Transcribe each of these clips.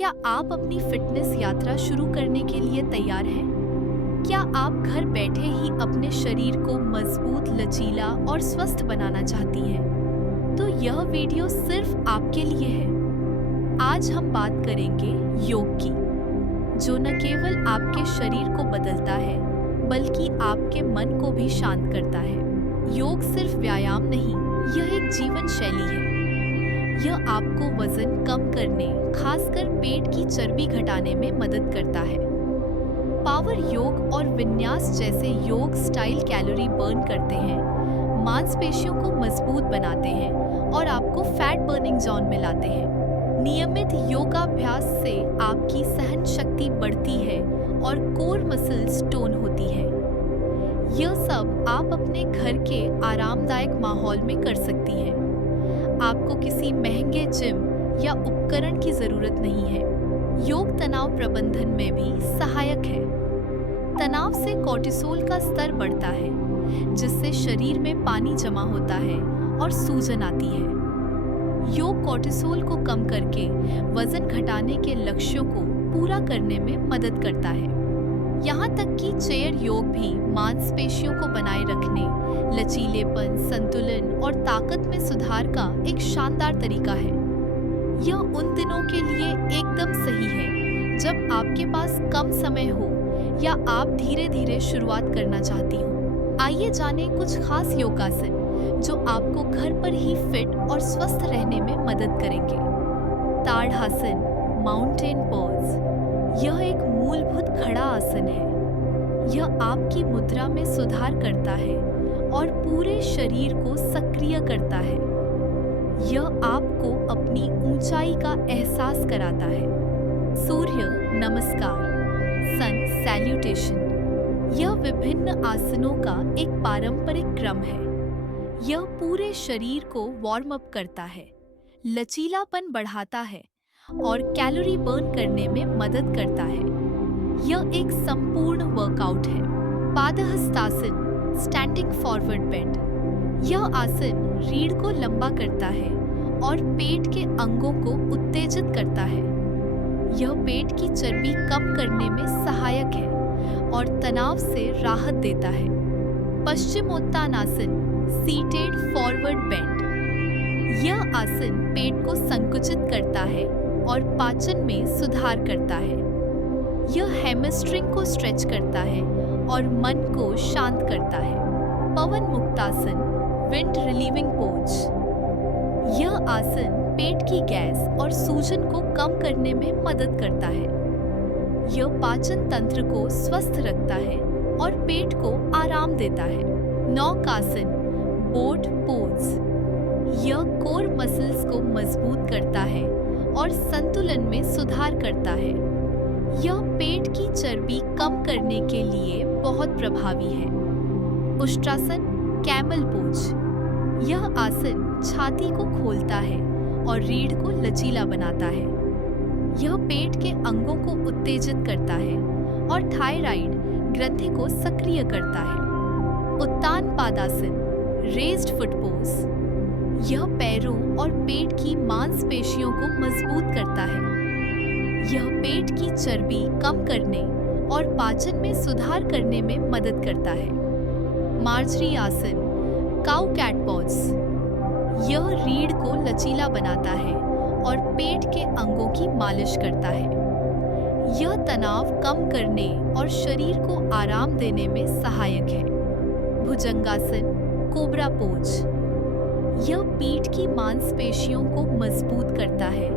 क्या आप अपनी फिटनेस यात्रा शुरू करने के लिए तैयार हैं? क्या आप घर बैठे ही अपने शरीर को मजबूत, लचीला और स्वस्थ बनाना चाहती हैं? तो यह वीडियो सिर्फ आपके लिए है। आज हम बात करेंगे योग की, जो न केवल आपके शरीर को बदलता है, बल्कि आपके मन को भी शांत करता है। योग सिर्फ व्यायाम नहीं, यह एक जीवन शैली है। यह आपको वजन कम करने, खासकर पेट की चर्बी घटाने में मदद करता है। पावर योग और विन्यास जैसे योग स्टाइल कैलोरी बर्न करते हैं, मांसपेशियों को मजबूत बनाते हैं और आपको फैट बर्निंग जोन में लाते हैं। नियमित योगाभ्यास से आपकी सहन शक्ति बढ़ती है और कोर मसल्स टोन होती है। यह सब आप अपने घर के आरामदायक माहौल में कर सकती हैं। आपको किसी महंगे जिम या उपकरण की जरूरत नहीं है। योग तनाव प्रबंधन में भी सहायक है। तनाव से कोर्टिसोल का स्तर बढ़ता है, जिससे शरीर में पानी जमा होता है और सूजन आती है। योग कोर्टिसोल को कम करके वजन घटाने के लक्ष्यों को पूरा करने में मदद करता है। यहाँ तक कि चेयर योग भी मांसपेशियों को बनाए रखने, लचीलेपन, संतुलन और ताकत में सुधार का एक शानदार तरीका है। यह उन दिनों के लिए एकदम सही है जब आपके पास कम समय हो या आप धीरे धीरे शुरुआत करना चाहती हो। आइए जानें कुछ खास योगासन जो आपको घर पर ही फिट और स्वस्थ रहने में मदद करेंगे। ताड़ासन, माउंटेन पॉज। यह एक मूलभूत खड़ा आसन है। यह आपकी मुद्रा में सुधार करता है और पूरे शरीर को सक्रिय करता है। यह आपको अपनी ऊंचाई का एहसास कराता है। सूर्य नमस्कार, सन सैल्यूटेशन। यह विभिन्न आसनों का एक पारंपरिक क्रम है। यह पूरे शरीर को वार्म अप करता है, लचीलापन बढ़ाता है और कैलोरी बर्न करने में मदद करता है। यह एक संपूर्ण वर्कआउट है। Padahastasana, standing forward bend. यह आसन रीढ़ को लंबा करता है और पेट के अंगों को उत्तेजित करता है। यह पेट की चर्बी कम करने में सहायक है और तनाव से राहत देता है। Paschimottanasana, seated forward bend. यह आसन पेट को संकुचित करता है और पाचन में सुधार करता है। यह हैमस्ट्रिंग को स्ट्रेच करता है और मन को शांत करता है। पवन मुक्तासन, विंड रिलीविंग पोज। यह आसन पेट की गैस और सूजन को कम करने में मदद करता है। यह पाचन तंत्र को स्वस्थ रखता है और पेट को आराम देता है। नौकासन, बोट पोज। यह कोर मसल्स को मजबूत करता है और संतुलन में सुधार करता है। यह पेट की चर्बी कम करने के लिए बहुत प्रभावी है। Ushtrasana, camel pose. यह आसन छाती को खोलता है और रीढ़ को लचीला बनाता है। यह पेट के अंगों को उत्तेजित करता है और थायराइड ग्रंथि को सक्रिय करता है। उत्तान पादासन, रेज्ड फुट पोज। यह पैरों और पेट की मांसपेशियों को मजबूत करता है। यह पेट की चर्बी कम करने और पाचन में सुधार करने में मदद करता है। मार्जरी आसन, काउ कैट पॉज। यह रीढ़ को लचीला बनाता है और पेट के अंगों की मालिश करता है। यह तनाव कम करने और शरीर को आराम देने में सहायक है। भुजंगासन, कोबरा पोज। यह पीठ की मांसपेशियों को मजबूत करता है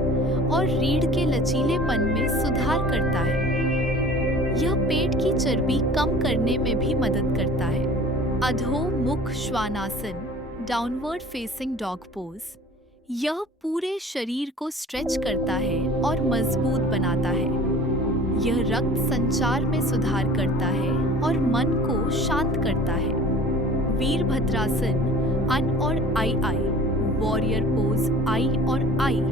और रीढ़ के लचीलेपन में सुधार करता है। यह पेट की चर्बी कम करने में भी मदद करता है। अधोमुख Shvanasana, downward facing dog pose. यह पूरे शरीर को स्ट्रेच करता है और मजबूत बनाता है। यह रक्त संचार में सुधार करता है और मन को शांत करता है। वीरभद्रासन, अन और आई, वॉरियर पोज आई और आई।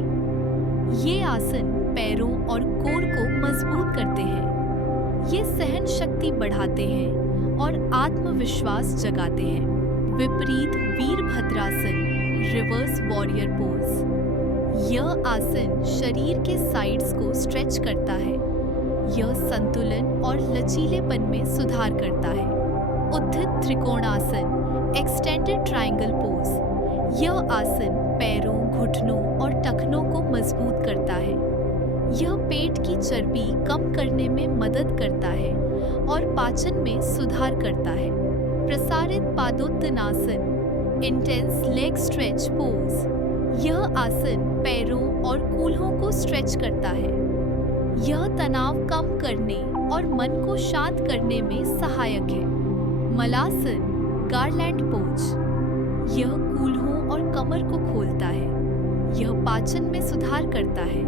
ये आसन पैरों और कोर को मजबूत करते हैं। ये सहन शक्ति बढ़ाते हैं और आत्मविश्वास जगाते हैं। विपरीत वीरभद्रासन, रिवर्स वॉरियर पोज। यह आसन शरीर के साइड्स को स्ट्रेच स्ट्रेच करता है। यह संतुलन और लचीलेपन में सुधार करता है। उत्थित त्रिकोणासन, एक्सटेंडेड ट्रायंगल पोज। यह आसन पैरों, घुटनों और टखनों को मजबूत करता है। यह पेट की चर्बी कम करने में मदद करता है और पाचन में सुधार करता है। प्रसारित पादोत्तनासन, इंटेंस लेग स्ट्रेच पोज। यह आसन पैरों और कूल्हों को स्ट्रेच करता है। यह तनाव कम करने और मन को शांत करने में सहायक है। Malasana, garland pose. यह कूल्हों और कमर को खोलता है। यह पाचन में सुधार करता है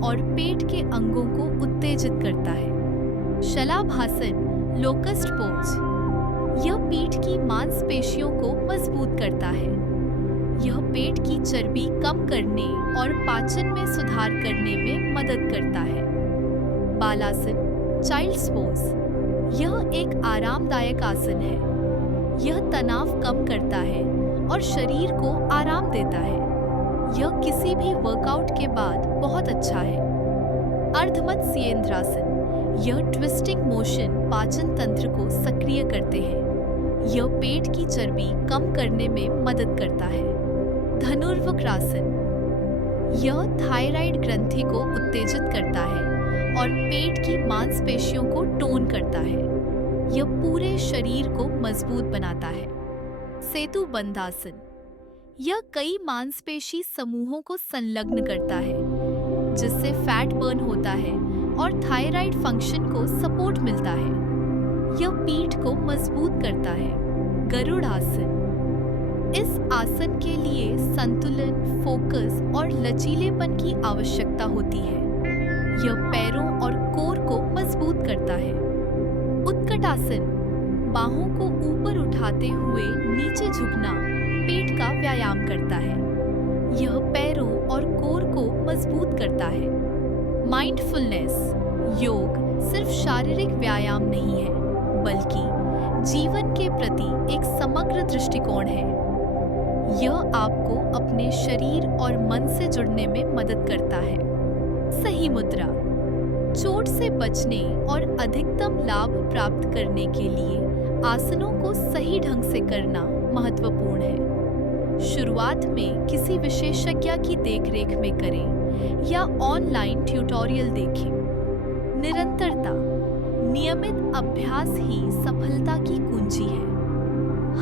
और पेट के अंगों को उत्तेजित करता है। शलाभासन, लोकस्ट पोज। यह पीठ की मांसपेशियों को मजबूत करता है। यह पेट की चर्बी कम करने और पाचन में सुधार करने में मदद करता है। बालासन, चाइल्ड्स पोज। यह एक आरामदायक आसन है। यह तनाव कम करता है और शरीर को आराम देता है। यह किसी भी वर्कआउट के बाद बहुत अच्छा है। अर्धमत्स्येंद्रासन। यह ट्विस्टिंग मोशन पाचन तंत्र को सक्रिय करते हैं। यह पेट की चर्बी कम करने में मदद करता है। धनुर्वक्रासन। यह थायराइड ग्रंथि को उत्तेजित करता है और पेट की मांसपेशियों को टोन करता है। यह पूरे शरीर को मजबूत बनाता है। सेतु बंधासन। यह कई मांसपेशी समूहों को संलग्न करता है, जिससे फैट बर्न होता है और थायराइड फंक्शन को सपोर्ट मिलता है। यह पीठ को मजबूत करता है। गरुड़ आसन। इस आसन के लिए संतुलन, फोकस और लचीलेपन की आवश्यकता होती है। यह पैरों और कोर को मजबूत करता है। उत्कटासन। बाहों को ऊपर उठाते हुए नीचे झुकना पेट का व्यायाम करता है। यह पैरों और कोर को मजबूत करता है। माइंडफुलनेस। योग सिर्फ शारीरिक व्यायाम नहीं है, बल्कि जीवन के प्रति एक समग्र दृष्टिकोण है। यह आपको अपने शरीर और मन से जुड़ने में मदद करता है। सही मुद्रा। चोट से बचने और अधिकतम लाभ प्राप्त करने के लिए आसनों को सही ढंग से करना महत्वपूर्ण है। शुरुआत में किसी विशेषज्ञ की देखरेख में करें या ऑनलाइन ट्यूटोरियल देखें। निरंतरता, नियमित अभ्यास ही सफलता की कुंजी है।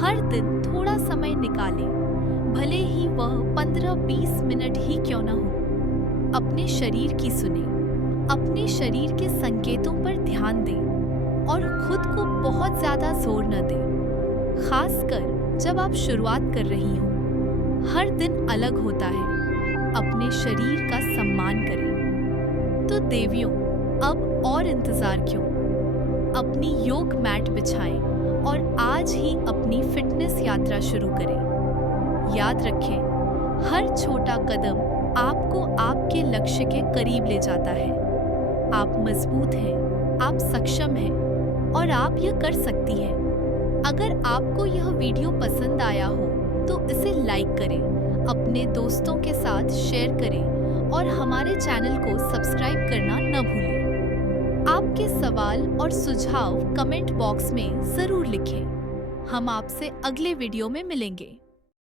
हर दिन थोड़ा समय निकालें, भले ही वह 15-20 मिनट ही क्यों न हो। अपने शरीर की सुने, अपने शरीर के संकेतों पर ध्यान दें और खुद को बहुत ज्यादा जोर न दें, खासकर जब आप शुरुआत कर रही हो। हर दिन अलग होता है। अपने शरीर का सम्मान करें। तो देवियों, अब और इंतजार क्यों? अपनी योग मैट बिछाएं और आज ही अपनी फिटनेस यात्रा शुरू करें। याद रखें, हर छोटा कदम आपको आपके लक्ष्य के करीब ले जाता है। आप मजबूत हैं, आप सक्षम हैं और आप यह कर सकती हैं। अगर आपको यह वीडियो पसंद आया हो तो इसे लाइक करें, अपने दोस्तों के साथ शेयर करें और हमारे चैनल को सब्सक्राइब करना न भूलें। आपके सवाल और सुझाव कमेंट बॉक्स में ज़रूर लिखें। हम आपसे अगले वीडियो में मिलेंगे।